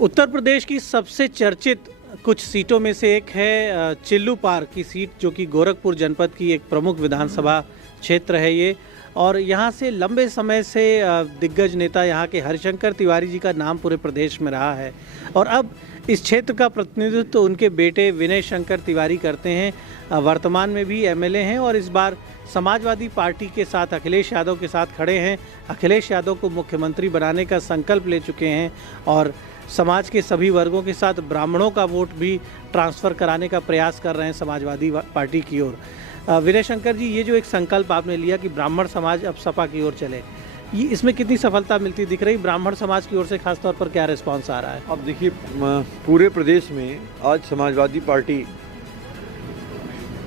उत्तर प्रदेश की सबसे चर्चित कुछ सीटों में से एक है चिल्लू पार की सीट, जो कि गोरखपुर जनपद की एक प्रमुख विधानसभा क्षेत्र है ये। और यहाँ से लंबे समय से दिग्गज नेता यहाँ के हरिशंकर तिवारी जी का नाम पूरे प्रदेश में रहा है। और अब इस क्षेत्र का प्रतिनिधित्व तो उनके बेटे विनय शंकर तिवारी करते हैं। वर्तमान में भी एमएलए हैं और इस बार समाजवादी पार्टी के साथ अखिलेश यादव के साथ खड़े हैं। अखिलेश यादव को मुख्यमंत्री बनाने का संकल्प ले चुके हैं और समाज के सभी वर्गों के साथ ब्राह्मणों का वोट भी ट्रांसफ़र कराने का प्रयास कर रहे हैं समाजवादी पार्टी की ओर। विनय शंकर जी, ये जो एक संकल्प आपने लिया कि ब्राह्मण समाज अब सपा की ओर चले, ये इसमें कितनी सफलता मिलती दिख रही? ब्राह्मण समाज की ओर से खासतौर पर क्या रिस्पांस आ रहा है? अब देखिए, पूरे प्रदेश में आज समाजवादी पार्टी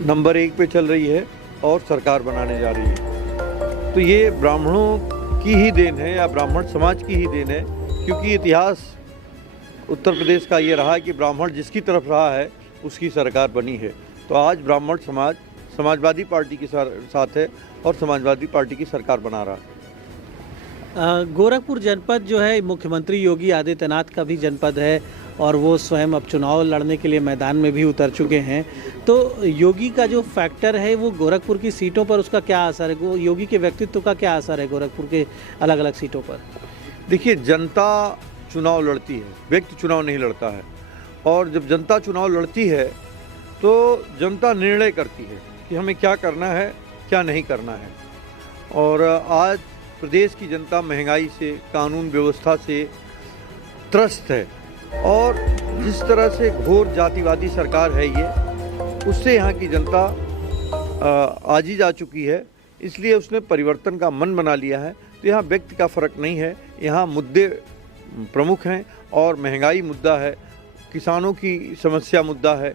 नंबर 1 पे चल रही है और सरकार बनाने जा रही है। तो ये ब्राह्मणों की ही देन है या ब्राह्मण समाज की ही देन है, क्योंकि इतिहास उत्तर प्रदेश का ये रहा है कि ब्राह्मण जिसकी तरफ रहा है उसकी सरकार बनी है। तो आज ब्राह्मण समाज समाजवादी पार्टी के साथ है और समाजवादी पार्टी की सरकार बना रहा है। गोरखपुर जनपद जो है मुख्यमंत्री योगी आदित्यनाथ का भी जनपद है और वो स्वयं अब चुनाव लड़ने के लिए मैदान में भी उतर चुके हैं। तो योगी का जो फैक्टर है वो गोरखपुर की सीटों पर उसका क्या असर है? योगी के व्यक्तित्व का क्या असर है गोरखपुर के अलग अलग सीटों पर? देखिए, जनता चुनाव लड़ती है, व्यक्ति चुनाव नहीं लड़ता है। और जब जनता चुनाव लड़ती है तो जनता निर्णय करती है कि हमें क्या करना है, क्या नहीं करना है। और आज प्रदेश की जनता महंगाई से, कानून व्यवस्था से त्रस्त है और जिस तरह से घोर जातिवादी सरकार है ये, उससे यहाँ की जनता आजीज आ चुकी है। इसलिए उसने परिवर्तन का मन बना लिया है। तो यहाँ व्यक्ति का फ़र्क नहीं है, यहाँ मुद्दे प्रमुख हैं और महंगाई मुद्दा है, किसानों की समस्या मुद्दा है,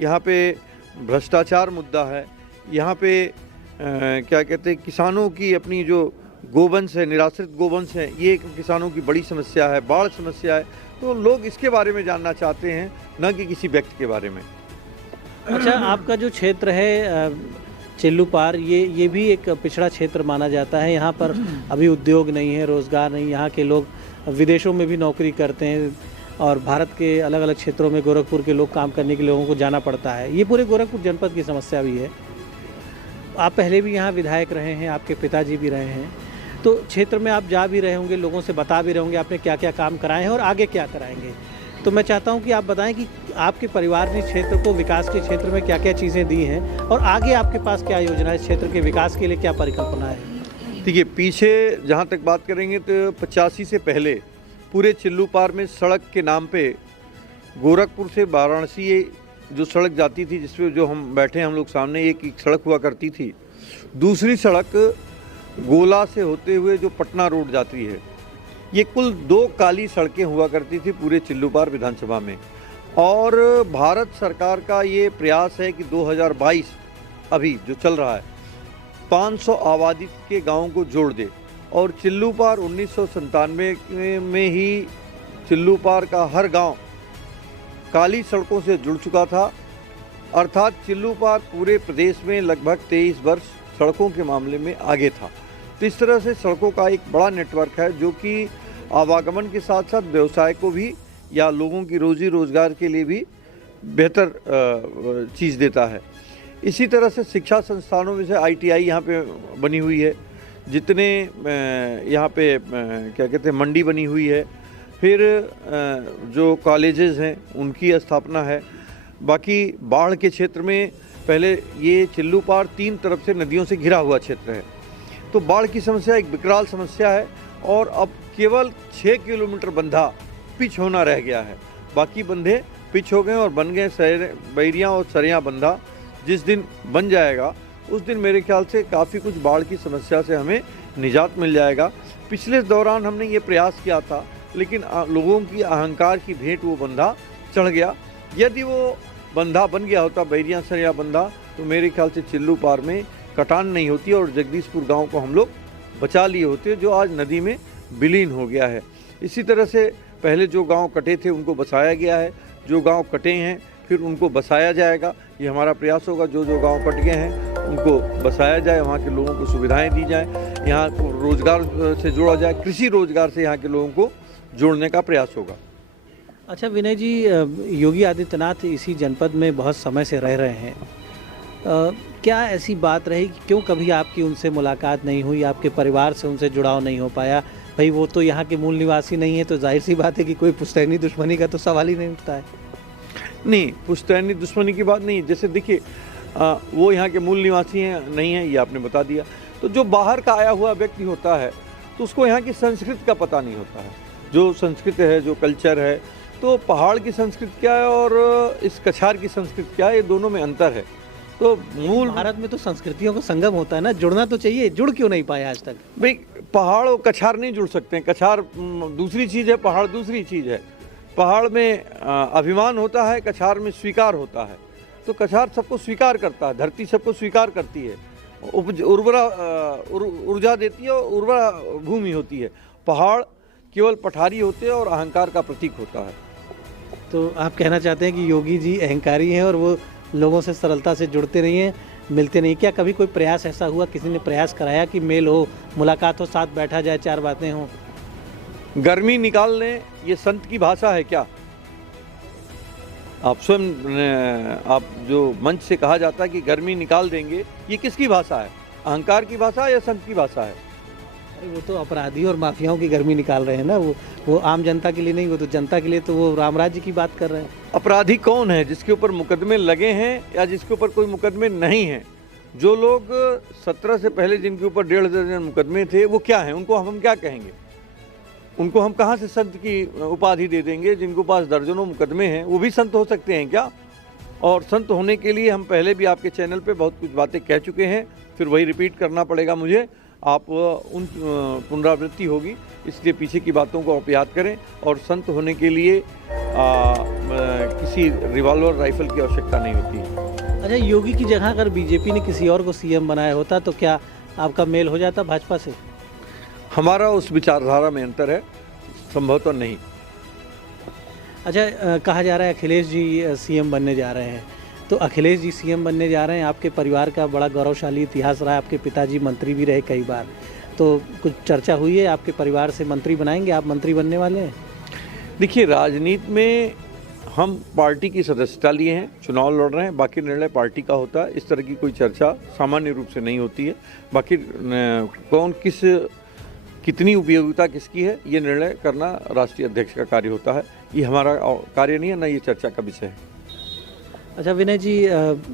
यहाँ पे भ्रष्टाचार मुद्दा है, यहाँ पे क्या कहते हैं, किसानों की अपनी जो गोवंश है, निराश्रित गोवंश है, ये किसानों की बड़ी समस्या है, बाढ़ समस्या है। तो लोग इसके बारे में जानना चाहते हैं, न कि किसी व्यक्ति के बारे में। अच्छा, आपका जो क्षेत्र है चिल्लू पार, ये भी एक पिछड़ा क्षेत्र माना जाता है। यहाँ पर अभी उद्योग नहीं है, रोज़गार नहीं। यहाँ के लोग विदेशों में भी नौकरी करते हैं और भारत के अलग अलग क्षेत्रों में गोरखपुर के लोग काम करने के लोगों को जाना पड़ता है। ये पूरे गोरखपुर जनपद की समस्या भी है। आप पहले भी यहाँ विधायक रहे हैं, आपके पिताजी भी रहे हैं, तो क्षेत्र में आप जा भी रहे होंगे, लोगों से बता भी रहे होंगे आपने क्या क्या काम कराए हैं और आगे क्या कराएंगे। तो मैं चाहता हूँ कि आप बताएं कि आपके परिवार ने क्षेत्र को विकास के क्षेत्र में क्या क्या चीज़ें दी हैं और आगे आपके पास क्या योजना है, क्षेत्र के विकास के लिए क्या परिकल्पना है? देखिए, पीछे जहाँ तक बात करेंगे तो 85 से पहले पूरे चिल्लू पार में सड़क के नाम पे गोरखपुर से वाराणसी ये जो सड़क जाती थी, जिसमें जो हम बैठे हम लोग सामने, एक सड़क हुआ करती थी। दूसरी सड़क गोला से होते हुए जो पटना रोड जाती है, ये कुल 2 काली सड़कें हुआ करती थी पूरे चिल्लू पार विधानसभा में। और भारत सरकार का ये प्रयास है कि 2022 अभी जो चल रहा है 500 आबादी के गांवों को जोड़ दे। और चिल्लू पार 1997 में ही चिल्लू पार का हर गांव काली सड़कों से जुड़ चुका था। अर्थात चिल्लू पार पूरे प्रदेश में लगभग 23 वर्ष सड़कों के मामले में आगे था। तो इस तरह से सड़कों का एक बड़ा नेटवर्क है जो कि आवागमन के साथ साथ व्यवसाय को भी या लोगों की रोजी रोजगार के लिए भी बेहतर चीज़ देता है। इसी तरह से शिक्षा संस्थानों में से ITI यहाँ पे बनी हुई है, जितने यहाँ पे क्या कहते हैं मंडी बनी हुई है, फिर जो कॉलेजेस हैं उनकी स्थापना है। बाकी बाढ़ के क्षेत्र में पहले ये चिल्लू पार 3 तरफ से नदियों से घिरा हुआ क्षेत्र है, तो बाढ़ की समस्या एक विकराल समस्या है। और अब केवल 6 किलोमीटर बंधा पिच होना रह गया है, बाकी बंधे पिच हो गए और बन गए बैरियाँ और सरियाँ बंधा। जिस दिन बन जाएगा उस दिन मेरे ख्याल से काफ़ी कुछ बाढ़ की समस्या से हमें निजात मिल जाएगा। पिछले दौरान हमने ये प्रयास किया था, लेकिन लोगों की अहंकार की भेंट वो बंधा चढ़ गया। यदि वो बंधा बन गया होता, बैरियाँ सरिया बंधा, तो मेरे ख्याल से चिल्लू पार में कटान नहीं होती और जगदीशपुर गांव को हम लोग बचा लिए होते, जो आज नदी में विलीन हो गया है। इसी तरह से पहले जो गांव कटे थे उनको बसाया गया है, जो गांव कटे हैं फिर उनको बसाया जाएगा। ये हमारा प्रयास होगा, जो जो गांव कट गए हैं उनको बसाया जाए, वहाँ के लोगों को सुविधाएं दी जाएं, यहाँ को रोजगार से जोड़ा जाए, कृषि रोजगार से यहाँ के लोगों को जोड़ने का प्रयास होगा। अच्छा विनय जी, योगी आदित्यनाथ इसी जनपद में बहुत समय से रह रहे हैं। क्या ऐसी बात रही कि क्यों कभी आपकी उनसे मुलाकात नहीं हुई, आपके परिवार से उनसे जुड़ाव नहीं हो पाया? भाई वो तो यहाँ के मूल निवासी नहीं है, तो जाहिर सी बात है कि कोई पुश्तैनी दुश्मनी का तो सवाल ही नहीं उठता है। नहीं, पुश्तैनी दुश्मनी की बात नहीं। जैसे देखिए, वो यहाँ के मूल निवासी हैं नहीं हैं, ये आपने बता दिया। तो जो बाहर का आया हुआ व्यक्ति होता है तो उसको यहाँ की संस्कृति का पता नहीं होता है, जो संस्कृति है, जो कल्चर है। तो पहाड़ की संस्कृति क्या है और इस कछार की संस्कृति क्या है, ये दोनों में अंतर है। तो मूल भारत में तो संस्कृतियों का संगम होता है ना, जुड़ना तो चाहिए, जुड़ क्यों नहीं पाया आज तक? भाई, पहाड़ और कछार नहीं जुड़ सकते हैं। कछार दूसरी चीज़ है, पहाड़ दूसरी चीज़ है। पहाड़ में अभिमान होता है, कछार में स्वीकार होता है। तो कछार सबको स्वीकार करता है, धरती सबको स्वीकार करती है, ऊर्जा देती है और उर्वरा भूमि होती है। पहाड़ केवल पठारी होते हैं और अहंकार का प्रतीक होता है। तो आप कहना चाहते हैं कि योगी जी अहंकारी हैं और वो लोगों से सरलता से जुड़ते नहीं हैं, मिलते नहीं। क्या कभी कोई प्रयास ऐसा हुआ, किसी ने प्रयास कराया कि मेल हो, मुलाकात हो, साथ बैठा जाए, चार बातें हों? गर्मी निकाल लें, ये संत की भाषा है क्या? आप स्वयं, आप जो मंच से कहा जाता है कि गर्मी निकाल देंगे, ये किसकी भाषा है? अहंकार की भाषा है या संत की भाषा है? वो तो अपराधी और माफियाओं की गर्मी निकाल रहे हैं ना, वो आम जनता के लिए नहीं, वो तो जनता के लिए, तो वो राम राज्य की बात कर रहे हैं। अपराधी कौन है? जिसके ऊपर मुकदमे लगे हैं या जिसके ऊपर कोई मुकदमे नहीं हैं? जो लोग 17 से पहले जिनके ऊपर 1.5 दर्जन मुकदमे थे, वो क्या हैं? उनको हम क्या कहेंगे? उनको हम कहाँ से संत की उपाधि दे देंगे? जिनको पास दर्जनों मुकदमे हैं, वो भी संत हो सकते हैं क्या? और संत होने के लिए हम पहले भी आपके चैनल पे बहुत कुछ बातें कह चुके हैं, फिर वही रिपीट करना पड़ेगा मुझे। आप उन पुनरावृत्ति होगी, इसलिए पीछे की बातों को आप याद करें। और संत होने के लिए किसी रिवॉल्वर राइफल की आवश्यकता नहीं होती है। अच्छा, योगी की जगह अगर बीजेपी ने किसी और को सीएम बनाया होता तो क्या आपका मेल हो जाता भाजपा से? हमारा उस विचारधारा में अंतर है, संभवतः नहीं। अच्छा, कहा जा रहा है अखिलेश जी सीएम बनने जा रहे हैं, तो अखिलेश जी सीएम बनने जा रहे हैं, आपके परिवार का बड़ा गौरवशाली इतिहास रहा है, आपके पिताजी मंत्री भी रहे कई बार, तो कुछ चर्चा हुई है आपके परिवार से? मंत्री बनाएंगे, आप मंत्री बनने वाले हैं? देखिए, राजनीति में हम पार्टी की सदस्यता लिए हैं, चुनाव लड़ रहे हैं, बाकी निर्णय पार्टी का होता है। इस तरह की कोई चर्चा सामान्य रूप से नहीं होती है। बाकी कौन कितनी उपयोगिता किसकी है, ये निर्णय करना राष्ट्रीय अध्यक्ष का कार्य होता है। ये हमारा कार्य नहीं है, ना ये चर्चा का विषय है। अच्छा विनय जी,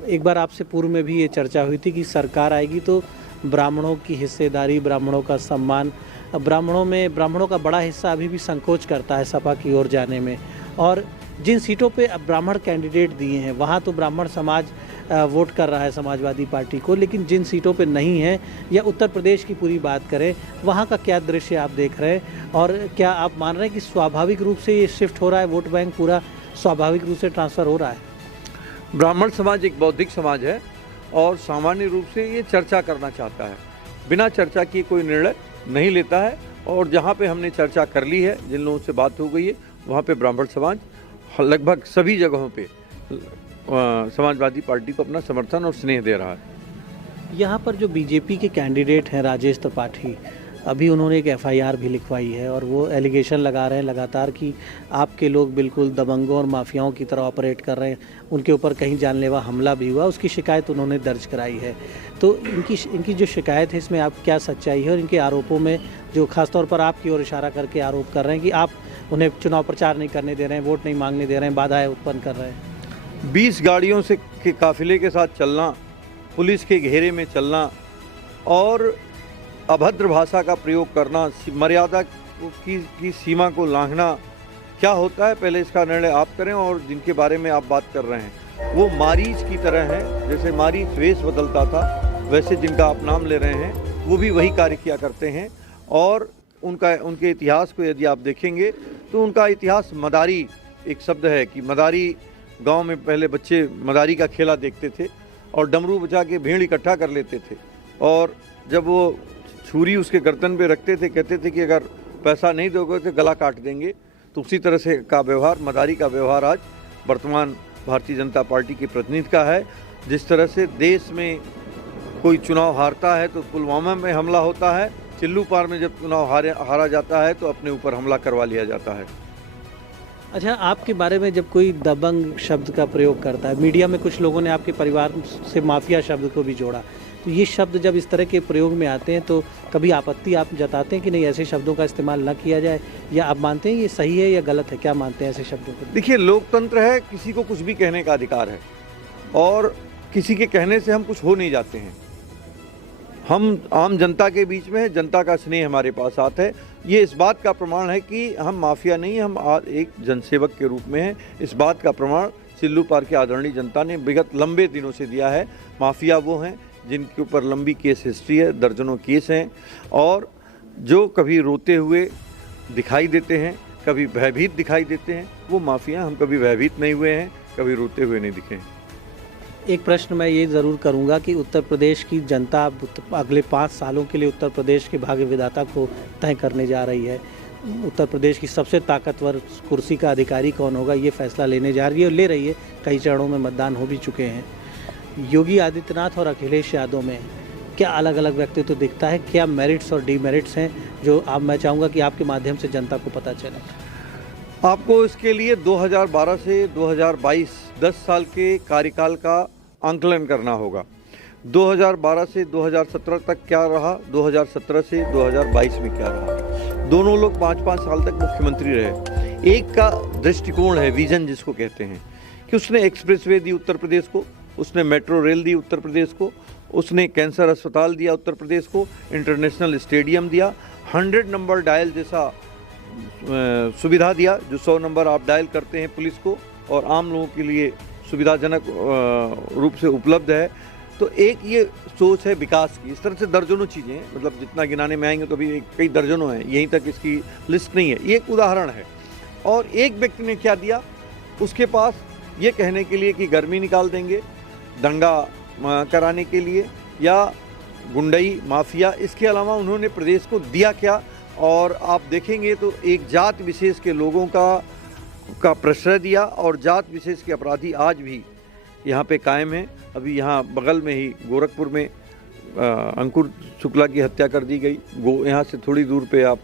एक बार आपसे पूर्व में भी ये चर्चा हुई थी कि सरकार आएगी तो ब्राह्मणों की हिस्सेदारी, ब्राह्मणों का सम्मान, ब्राह्मणों का बड़ा हिस्सा अभी भी संकोच करता है सपा की ओर जाने में। और जिन सीटों पे अब ब्राह्मण कैंडिडेट दिए हैं, वहाँ तो ब्राह्मण समाज वोट कर रहा है समाजवादी पार्टी को, लेकिन जिन सीटों पे नहीं है, या उत्तर प्रदेश की पूरी बात करें, वहाँ का क्या दृश्य आप देख रहे हैं? और क्या आप मान रहे हैं कि स्वाभाविक रूप से ये शिफ्ट हो रहा है, वोट बैंक पूरा स्वाभाविक रूप से ट्रांसफ़र हो रहा है? ब्राह्मण समाज एक बौद्धिक समाज है और सामान्य रूप से ये चर्चा करना चाहता है। बिना चर्चा किए कोई निर्णय नहीं लेता है। और जहाँ पे हमने चर्चा कर ली है, जिन लोगों से बात हो गई है, वहाँ पे ब्राह्मण समाज लगभग सभी जगहों पे समाजवादी पार्टी को अपना समर्थन और स्नेह दे रहा है। यहाँ पर जो बीजेपी के कैंडिडेट हैं राजेश त्रिपाठी, अभी उन्होंने एक एफआईआर भी लिखवाई है और वो एलिगेशन लगा रहे हैं लगातार कि आपके लोग बिल्कुल दबंगों और माफियाओं की तरह ऑपरेट कर रहे हैं, उनके ऊपर कहीं जानलेवा हमला भी हुआ, उसकी शिकायत उन्होंने दर्ज कराई है। तो इनकी जो शिकायत है, इसमें आप क्या सच्चाई है? और इनके आरोपों में जो खासतौर पर आपकी ओर इशारा करके आरोप कर रहे हैं कि आप उन्हें चुनाव प्रचार नहीं करने दे रहे हैं, वोट नहीं मांगने दे रहे हैं, बाधाएं उत्पन्न कर रहे हैं। 20 गाड़ियों से के काफिले के साथ चलना, पुलिस के घेरे में चलना और अभद्र भाषा का प्रयोग करना, मर्यादा की सीमा को लांघना क्या होता है, पहले इसका निर्णय आप करें। और जिनके बारे में आप बात कर रहे हैं वो मारीच की तरह हैं, जैसे मारीच वेश बदलता था, वैसे जिनका आप नाम ले रहे हैं वो भी वही कार्य किया करते हैं। और उनके इतिहास को यदि आप देखेंगे तो उनका इतिहास मदारी एक शब्द है कि मदारी गांव में पहले बच्चे मदारी का खेला देखते थे और डमरू बजा के भीड़ इकट्ठा कर लेते थे, और जब वो छुरी उसके गर्दन पे रखते थे, कहते थे कि अगर पैसा नहीं दोगे तो गला काट देंगे। तो उसी तरह से का व्यवहार, मदारी का व्यवहार आज वर्तमान भारतीय जनता पार्टी के प्रतिनिधि का है। जिस तरह से देश में कोई चुनाव हारता है तो पुलवामा में हमला होता है, चिल्लू पार में जब चुनाव हारा जाता है तो अपने ऊपर हमला करवा लिया जाता है। अच्छा, आपके बारे में जब कोई दबंग शब्द का प्रयोग करता है, मीडिया में कुछ लोगों ने आपके परिवार से माफिया शब्द को भी जोड़ा, तो ये शब्द जब इस तरह के प्रयोग में आते हैं तो कभी आपत्ति आप जताते हैं कि नहीं ऐसे शब्दों का इस्तेमाल ना किया जाए, या आप मानते हैं ये सही है या गलत है? क्या मानते हैं ऐसे शब्दों को? देखिए, लोकतंत्र है, किसी को कुछ भी कहने का अधिकार है और किसी के कहने से हम कुछ हो नहीं जाते हैं। हम आम जनता के बीच में है, जनता का स्नेह हमारे पास आता है। ये इस बात का प्रमाण है कि हम माफिया नहीं, हम एक जनसेवक के रूप में हैं। इस बात का प्रमाण चिल्लू पार की आदरणीय जनता ने विगत लंबे दिनों से दिया है। माफिया वो हैं जिनके ऊपर लंबी केस हिस्ट्री है, दर्जनों केस हैं, और जो कभी रोते हुए दिखाई देते हैं, कभी भयभीत दिखाई देते हैं, वो माफिया। हम कभी भयभीत नहीं हुए हैं, कभी रोते हुए नहीं दिखे हैं। एक प्रश्न मैं ये ज़रूर करूंगा कि उत्तर प्रदेश की जनता अगले 5 सालों के लिए उत्तर प्रदेश के भाग्य विधाता को तय करने जा रही है। उत्तर प्रदेश की सबसे ताकतवर कुर्सी का अधिकारी कौन होगा, ये फैसला लेने जा रही है और ले रही है। कई चरणों में मतदान हो भी चुके हैं। योगी आदित्यनाथ और अखिलेश यादव में क्या अलग अलग व्यक्तित्व दिखता है? क्या मेरिट्स और डीमेरिट्स हैं जो आप, मैं चाहूँगा कि आपके माध्यम से जनता को पता चले? आपको इसके लिए 2012 से 2022 10 साल के कार्यकाल का आंकलन करना होगा। 2012 से 2017 तक क्या रहा, 2017 से 2022 में क्या रहा। दोनों लोग 5-5 साल तक मुख्यमंत्री रहे। एक का दृष्टिकोण है, विजन जिसको कहते हैं, कि उसने एक्सप्रेसवे दी उत्तर प्रदेश को, उसने मेट्रो रेल दी उत्तर प्रदेश को, उसने कैंसर अस्पताल दिया उत्तर प्रदेश को, इंटरनेशनल स्टेडियम दिया, 100 नंबर डायल जैसा सुविधा दिया, जो 100 नंबर आप डायल करते हैं पुलिस को और आम लोगों के लिए सुविधाजनक रूप से उपलब्ध है। तो एक ये सोच है विकास की। इस तरह से दर्जनों चीज़ें हैं, मतलब जितना गिनाने में आएंगे तो अभी कई दर्जनों हैं, यहीं तक इसकी लिस्ट नहीं है। ये एक उदाहरण है। और एक व्यक्ति ने क्या दिया, उसके पास ये कहने के लिए कि गर्मी निकाल देंगे, दंगा कराने के लिए, या गुंडई माफिया। इसके अलावा उन्होंने प्रदेश को दिया क्या? और आप देखेंगे तो एक जात विशेष के लोगों का प्रश्रय दिया, और जात विशेष के अपराधी आज भी यहाँ पे कायम हैं। अभी यहाँ बगल में ही गोरखपुर में अंकुर शुक्ला की हत्या कर दी गई। यहाँ से थोड़ी दूर पे आप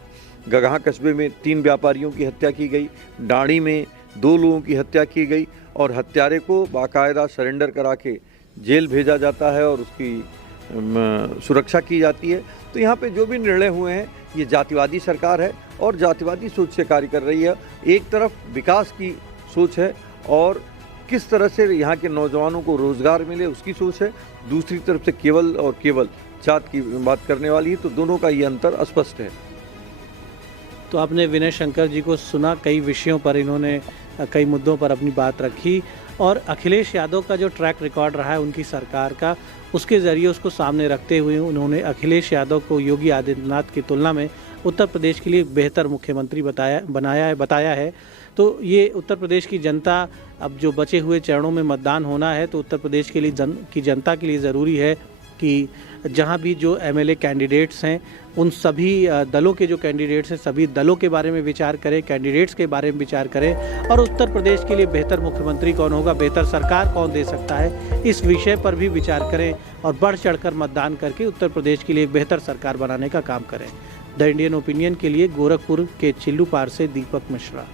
गगहा कस्बे में 3 व्यापारियों की हत्या की गई। डाणी में 2 लोगों की हत्या की गई, और हत्यारे को बाकायदा सरेंडर करा के जेल भेजा जाता है और उसकी सुरक्षा की जाती है। तो यहाँ पे जो भी निर्णय हुए हैं, ये जातिवादी सरकार है और जातिवादी सोच से कार्य कर रही है। एक तरफ विकास की सोच है और किस तरह से यहाँ के नौजवानों को रोज़गार मिले उसकी सोच है, दूसरी तरफ से केवल और केवल जात की बात करने वाली है। तो दोनों का ये अंतर स्पष्ट है। तो आपने विनय शंकर जी को सुना, कई विषयों पर इन्होंने कई मुद्दों पर अपनी बात रखी, और अखिलेश यादव का जो ट्रैक रिकॉर्ड रहा है उनकी सरकार का, उसके ज़रिए उसको सामने रखते हुए उन्होंने अखिलेश यादव को योगी आदित्यनाथ की तुलना में उत्तर प्रदेश के लिए बेहतर मुख्यमंत्री बताया है। तो ये उत्तर प्रदेश की जनता, अब जो बचे हुए चरणों में मतदान होना है, तो उत्तर प्रदेश के लिए जनता के लिए ज़रूरी है कि जहाँ भी जो एमएलए कैंडिडेट्स हैं, उन सभी दलों के जो कैंडिडेट्स हैं, सभी दलों के बारे में विचार करें, कैंडिडेट्स के बारे में विचार करें, और उत्तर प्रदेश के लिए बेहतर मुख्यमंत्री कौन होगा, बेहतर सरकार कौन दे सकता है, इस विषय पर भी विचार करें और बढ़ चढ़कर मतदान करके उत्तर प्रदेश के लिए एक बेहतर सरकार बनाने का काम करें। द इंडियन ओपिनियन के लिए गोरखपुर के चिल्लू पार से दीपक मिश्रा।